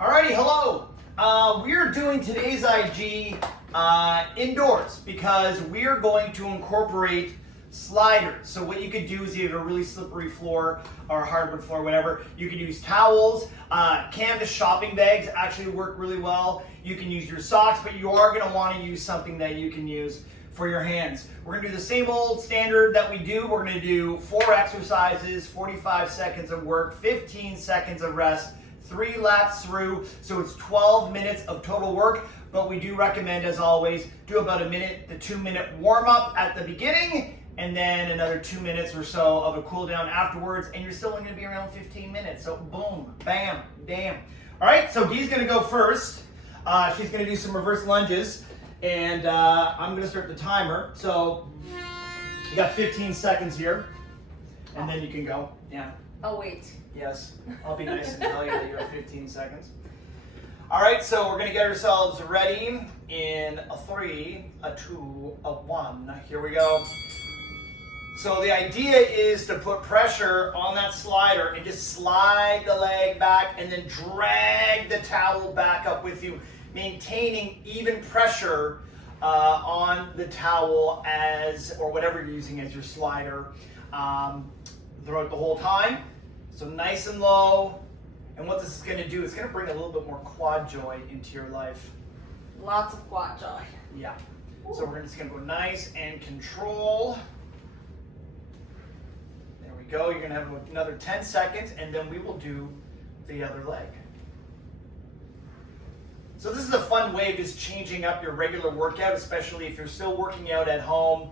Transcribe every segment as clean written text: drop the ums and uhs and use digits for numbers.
Alrighty, hello. We're doing today's IG indoors because we're going to incorporate sliders. So what you could do is you have a really slippery floor or hardwood floor, whatever. You can use towels, canvas shopping bags actually work really well. You can use your socks, but you are going to want to use something that you can use for your hands. We're going to do the same old standard that we do. We're going to do 4 exercises, 45 seconds of work, 15 seconds of rest, 3 laps through, so it's 12 minutes of total work, but we do recommend, as always, do about a minute to 2 minute warm up at the beginning, and then another 2 minutes or so of a cool down afterwards, and you're still only gonna be around 15 minutes, so boom, bam, damn. All right, so Dee's gonna go first. She's gonna do some reverse lunges, and I'm gonna start the timer. So you got 15 seconds here, and then you can go, yeah. Oh, wait. Yes, I'll be nice and tell you that you have 15 seconds. All right, so we're gonna get ourselves ready in a 3, a 2, a 1. Here we go. So the idea is to put pressure on that slider and just slide the leg back and then drag the towel back up with you, maintaining even pressure on the towel or whatever you're using as your slider throughout the whole time. So nice and low, and what this is going to do, it's going to bring a little bit more quad joy into your life. Lots of quad joy. Yeah. So we're just going to go nice and control. There we go. You're going to have another 10 seconds, and then we will do the other leg. So this is a fun way of just changing up your regular workout, especially if you're still working out at home.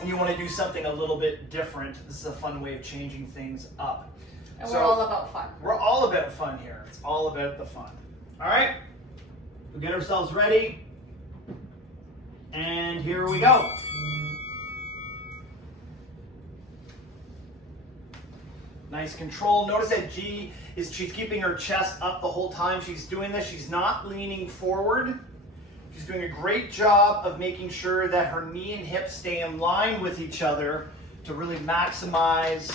And you want to do something a little bit different. This is a fun way of changing things up. And we're all about fun. We're all about fun here. It's all about the fun. All right, we'll get ourselves ready. And here we go. Nice control. Notice that she's keeping her chest up the whole time she's doing this. She's not leaning forward. She's doing a great job of making sure that her knee and hips stay in line with each other to really maximize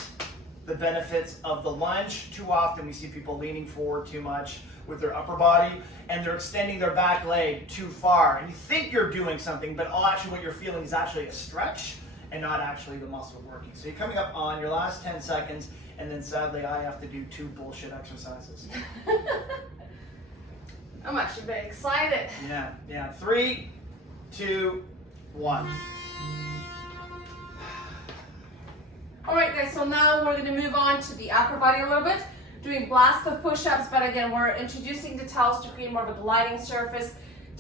the benefits of the lunge. Too often we see people leaning forward too much with their upper body, and they're extending their back leg too far. And you think you're doing something, but actually what you're feeling is actually a stretch and not actually the muscle working. So you're coming up on your last 10 seconds, and then sadly I have to do 2 bullshit exercises. I'm actually very excited. Yeah. 3, 2, 1. All right, guys, so now we're gonna move on to the upper body a little bit, doing blast of push-ups, but again, we're introducing the towels to create more of a gliding surface,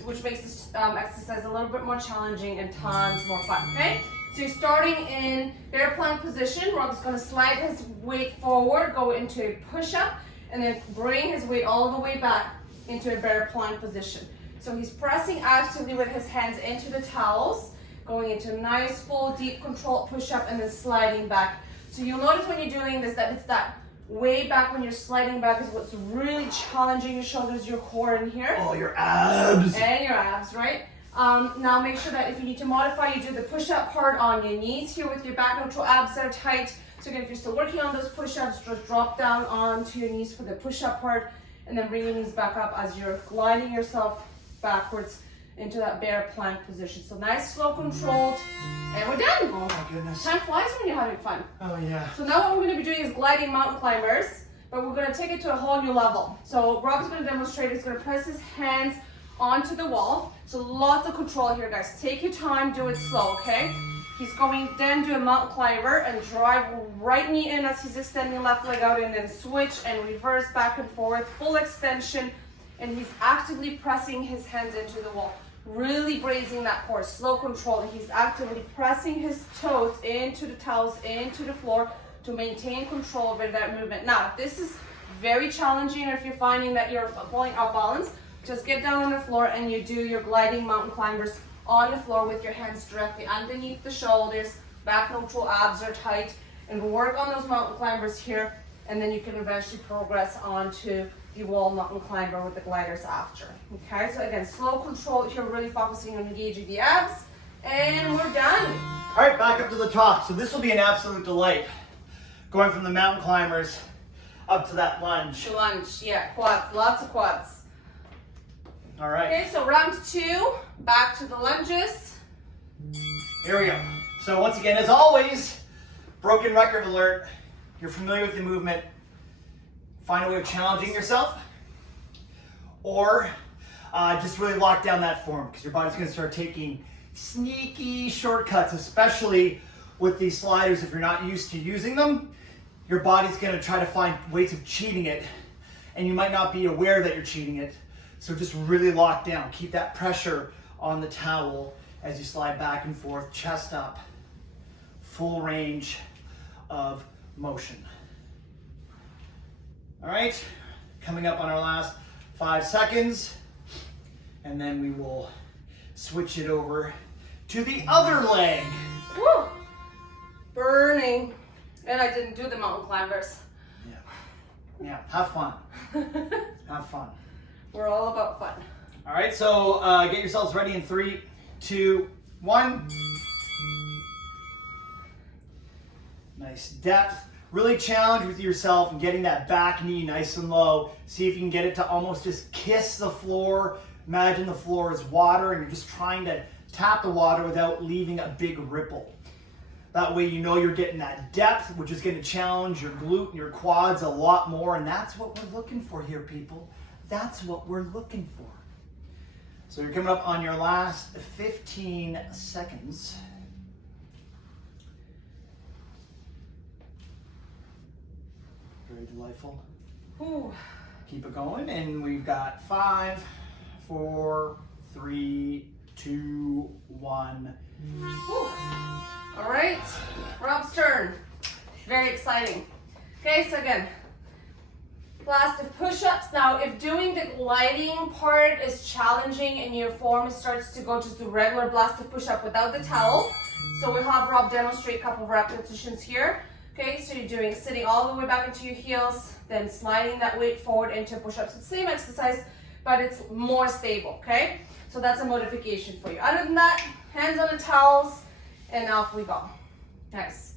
which makes this exercise a little bit more challenging and tons more fun, okay? So you're starting in bear plank position. Rob's gonna slide his weight forward, go into a push-up, and then bring his weight all the way back into a bear plank position. So he's pressing actively with his hands into the towels, going into a nice full deep controlled push-up and then sliding back. So you'll notice when you're doing this that it's that way back when you're sliding back is what's really challenging your shoulders, your core in here. Oh, your abs. And your abs, right? Now make sure that if you need to modify, you do the push-up part on your knees here with your back neutral abs that are tight. So again, if you're still working on those push-ups, just drop down onto your knees for the push-up part, and then bring your knees back up as you're gliding yourself backwards into that bear plank position. So nice, slow, controlled, and we're done. Oh my goodness. Time flies when you're having fun. Oh yeah. So now what we're going to be doing is gliding mountain climbers, but we're going to take it to a whole new level. So Rob's going to demonstrate. He's going to press his hands onto the wall. So lots of control here, guys. Take your time, do it slow, okay? He's going then do a mountain climber and drive right knee in as he's extending left leg out, and then switch and reverse back and forth, full extension, and he's actively pressing his hands into the wall, really grazing that core, slow control. He's actively pressing his toes into the towels, into the floor to maintain control over that movement. Now, if this is very challenging, or if you're finding that you're falling out balance, just get down on the floor and you do your gliding mountain climbers on the floor with your hands directly underneath the shoulders, back neutral abs are tight, and work on those mountain climbers here, and then you can eventually progress onto the wall mountain climber with the gliders after. Okay, so again, slow control if you're really focusing on engaging the abs, and we're done. All right, back up to the top. So this will be an absolute delight. Going from the mountain climbers up to that lunge. To lunge, yeah, quads, lots of quads. All right. Okay, so round 2, back to the lunges. Here we go. So once again, as always, broken record alert. You're familiar with the movement. Find a way of challenging yourself, or just really lock down that form, because your body's going to start taking sneaky shortcuts, especially with these sliders. If you're not used to using them, your body's going to try to find ways of cheating it, and you might not be aware that you're cheating it. So just really lock down. Keep that pressure on the towel as you slide back and forth, chest up, full range of motion. All right, coming up on our last 5 seconds, and then we will switch it over to the other leg. Woo! Burning. And I didn't do the mountain climbers. Yeah, have fun. Have fun. We're all about fun. All right, so get yourselves ready in 3, 2, 1. Nice depth. Really challenge with yourself and getting that back knee nice and low. See if you can get it to almost just kiss the floor. Imagine the floor is water and you're just trying to tap the water without leaving a big ripple. That way you know you're getting that depth, which is going to challenge your glute and your quads a lot more, and that's what we're looking for here, people. That's what we're looking for. So you're coming up on your last 15 seconds. Very delightful. Ooh. Keep it going, and we've got 5, 4, 3, 2, 1. Ooh. All right, Rob's turn. Very exciting. Okay, so again, blast of push-ups. Now, if doing the gliding part is challenging and your form starts to go just do regular blast of push-up without the towel, so we'll have Rob demonstrate a couple of repetitions here. Okay, so you're doing sitting all the way back into your heels, then sliding that weight forward into push-ups. It's the same exercise, but it's more stable, okay? So that's a modification for you. Other than that, hands on the towels, and off we go. Nice.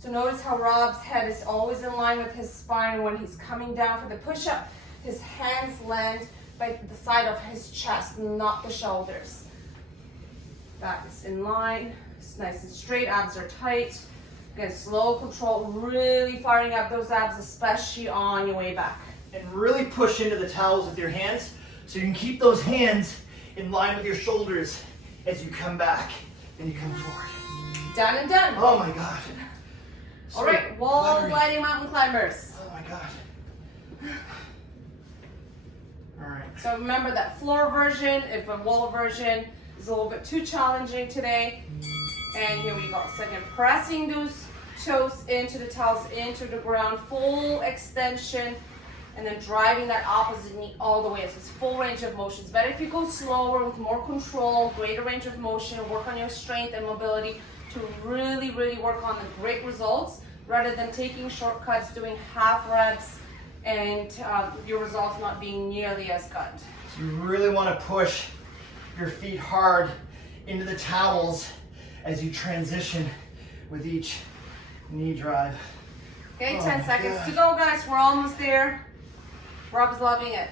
So notice how Rob's head is always in line with his spine. When he's coming down for the push-up, his hands land by the side of his chest, not the shoulders. Back is in line, it's nice and straight, abs are tight. Again, slow control, really firing up those abs, especially on your way back. And really push into the towels with your hands so you can keep those hands in line with your shoulders as you come back and you come forward. Done and done. Oh my God. All right, wall gliding mountain climbers. Oh my God. All right. So remember that floor version, if a wall version is a little bit too challenging today. And here we go. So again, pressing those toes into the towels, into the ground, full extension, and then driving that opposite knee all the way. So it's full range of motion. It's better if you go slower with more control, greater range of motion, work on your strength and mobility to really, really work on the great results rather than taking shortcuts, doing half reps, and your results not being nearly as good. So you really want to push your feet hard into the towels as you transition with each knee drive. Okay, Oh 10 seconds God. to go, guys. We're almost there. Rob's loving it.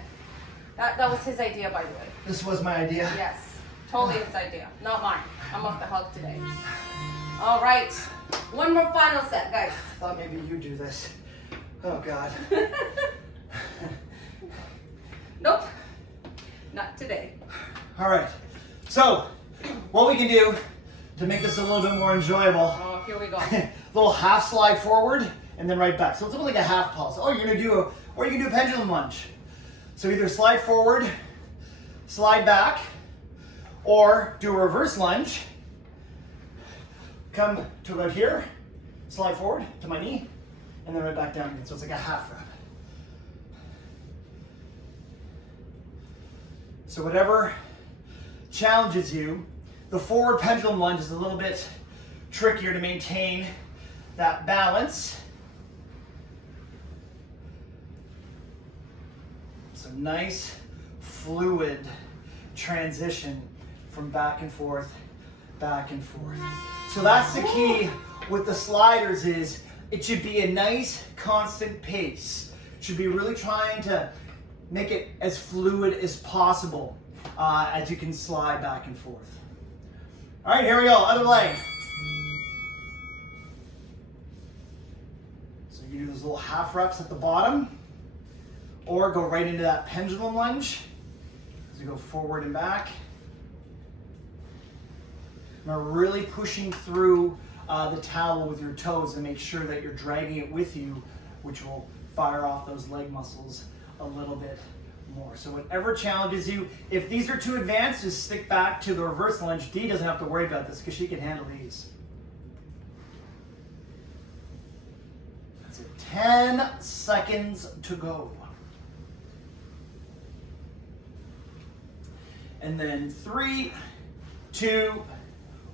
That was his idea, by the way. This was my idea. Yes, totally his idea, not mine. I'm off the hook today. All right, one more final set, guys. I thought maybe you'd do this. Oh God. Nope, not today. All right. So, what we can do to make this a little bit more enjoyable, Oh, here we go. little half slide forward and then right back. So it's almost like a half pulse. Oh, you're gonna do a pendulum lunge. So either slide forward, slide back, or do a reverse lunge. Come to about here, slide forward to my knee, and then right back down again. So it's like a half rep. So whatever challenges you, the forward pendulum lunge is a little bit trickier to maintain that balance. So nice, fluid transition from back and forth, back and forth. So that's the key with the sliders is it should be a nice, constant pace. should be really trying to make it as fluid as possible as you can slide back and forth. All right, here we go, other leg. So you do those little half reps at the bottom, or go right into that pendulum lunge as you go forward and back. Now really pushing through the towel with your toes and make sure that you're dragging it with you, which will fire off those leg muscles a little bit more. So whatever challenges you, if these are too advanced, just stick back to the reverse lunge. Dee doesn't have to worry about this because she can handle these. That's it, 10 seconds to go. And then 3, 2,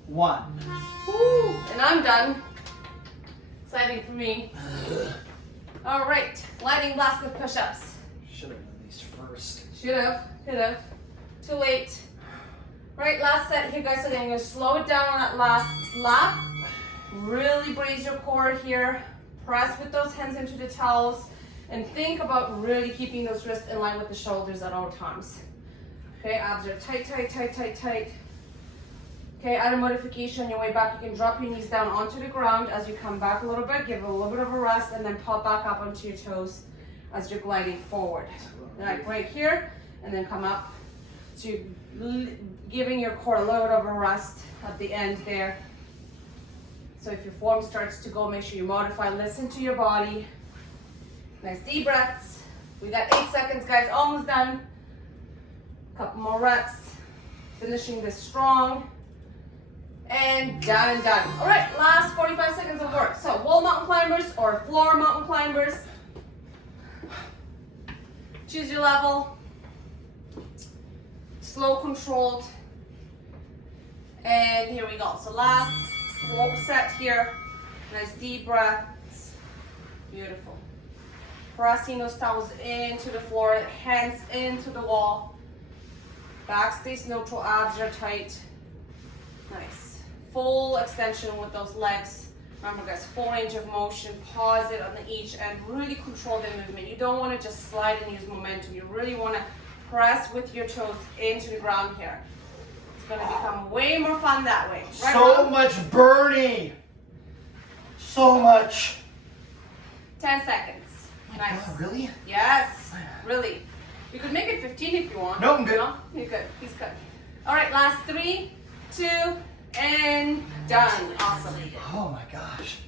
1. Woo, and I'm done. Exciting for me. All right, gliding blast with push-ups. Should have done these first. Should have, could have. Too late. Right, last set here, guys. So then you're gonna slow it down on that last lap. Really brace your core here. Press with those hands into the towels. And think about really keeping those wrists in line with the shoulders at all times. Okay, abs are tight, tight, tight, tight, tight. Okay, add a modification on your way back. You can drop your knees down onto the ground as you come back a little bit, give it a little bit of a rest, and then pop back up onto your toes as you're gliding forward. Like right here, and then come up. So you're giving your core a little bit of a rest at the end there. So if your form starts to go, make sure you modify, listen to your body. Nice deep breaths. We got 8 seconds, guys, almost done. Couple more reps. Finishing this strong. And done and done. All right, last 45 seconds of work. So wall mountain climbers or floor mountain climbers. Choose your level. Slow, controlled. And here we go. So last set here. Nice deep breaths. Beautiful. Pressing those towels into the floor, hands into the wall. Back stays neutral, abs are tight. Nice. Full extension with those legs. Remember, guys, full range of motion. Pause it on each end. Really control the movement. You don't want to just slide and use momentum. You really want to press with your toes into the ground here. It's going to become way more fun that way. Right, so Rob? much burning. So much. 10 seconds. Nice. God, really? Yes, really. You could make it 15 if you want. No, I'm good. No? You're good. He's good. All right, last 3, 2, and done. Awesome. Oh my gosh.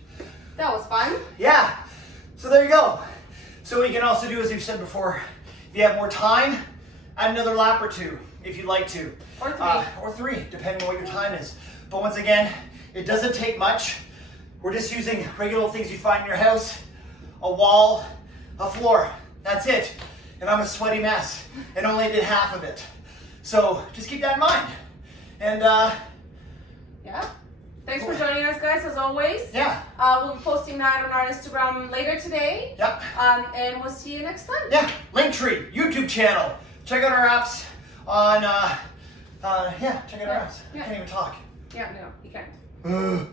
That was fun. Yeah. So there you go. So what you can also do, as we've said before, if you have more time, add another lap or 2 if you'd like to. Or 3. Or 3, depending on what your time is. But once again, it doesn't take much. We're just using regular things you find in your house, a wall, a floor. That's it. And I'm a sweaty mess and only did half of it. So just keep that in mind. And yeah. Thanks for joining us, guys, as always. yeah. We'll be posting that on our Instagram later today. Yep. And we'll see you next time. Yeah. Linktree, YouTube channel. Check out our apps on, yeah, check out our apps. Yeah. I can't even talk. Yeah, no, you can't.